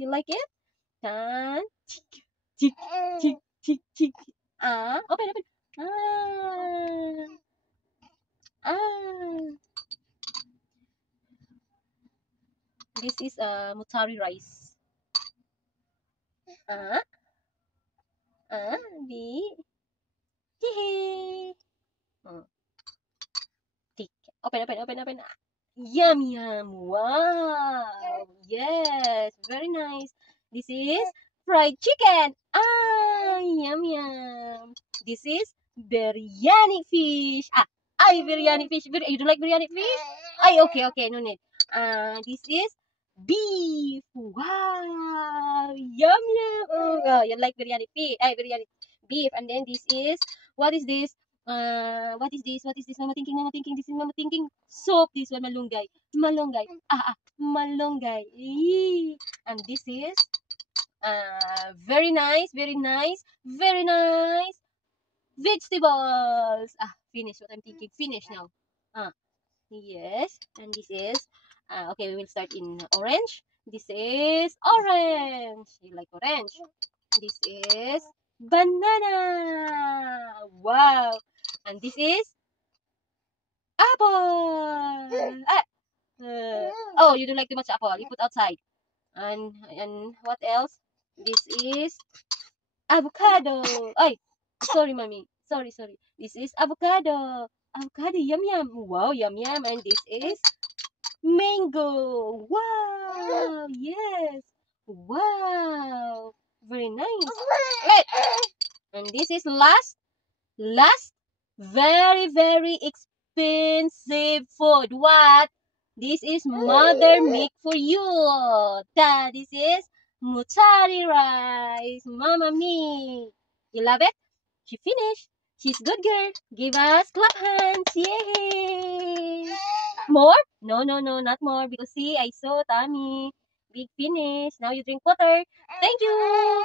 You like it? Tan. Tick, tick, tick, tick, tick. Open, open. Ah. Ah. This is mutari rice. Ah. B. Hehe. Hmm. Tick. Open, open, open, open. Yum, yum. Wow. Yes. Very nice. This is fried chicken. Yum, yum. This is biryani fish. Biryani fish. You don't like biryani fish? Okay, okay. No need. This is beef. Wow. Yum, yum. Oh, you like biryani fish? Biryani beef. And then this is, what is this? What is this? What is this? Mama thinking, Mama thinking. This is Mama thinking. Soap. This one, malunggay. Malunggay. Malunggay. Eee. And this is very nice, very nice, very nice vegetables. Finish what I'm thinking. Finish now. Yes. And this is okay. We will start in orange. This is orange. You like orange? This is banana. Wow. And this is apple. Oh, you don't like too much apple. You put outside. And what else? This is avocado. Ay, sorry, mommy. Sorry, sorry. This is avocado. Avocado, yum yum. Wow, yum yum. And this is mango. Wow. Yes. Wow. Very nice. Wait. And this is last, very, very expensive food. What? This is mother make for you. This is mutari rice. Mama me. You love it? She finished. She's good girl. Give us clap hands. Yay! More? No, no, no, not more. Because see, I saw Tommy. Big finish. Now you drink water. Thank you.